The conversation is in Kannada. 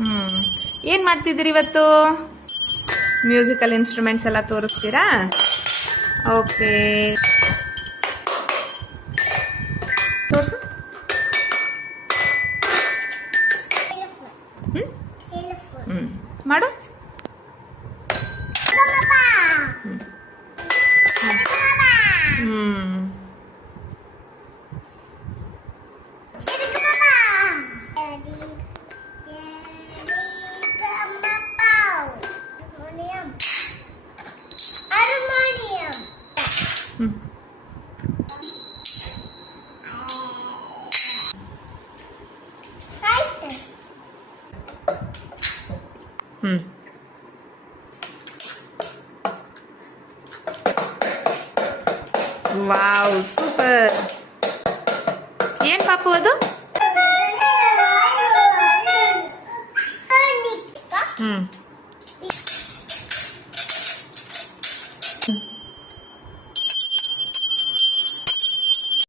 ಹ್ಮ್ ಏನ್ ಮಾಡ್ತಿದ್ದೀರಿ ಇವತ್ತು? ಮ್ಯೂಸಿಕಲ್ ಇನ್ಸ್ಟ್ರೂಮೆಂಟ್ಸ್ ಎಲ್ಲ ತೋರಿಸ್ತೀರಾ? ಓಕೆ, ತೋರ್ಸು. ಹ್ಮ್ ಮಾಡು. ಹ್ಮ್ ಹ್ಮ್ ಹ್ಮ್ ವಾವ್, ಸೂಪರ್. ಏನ್ ಪಾಪು ಅದು? ಹ್ಮ್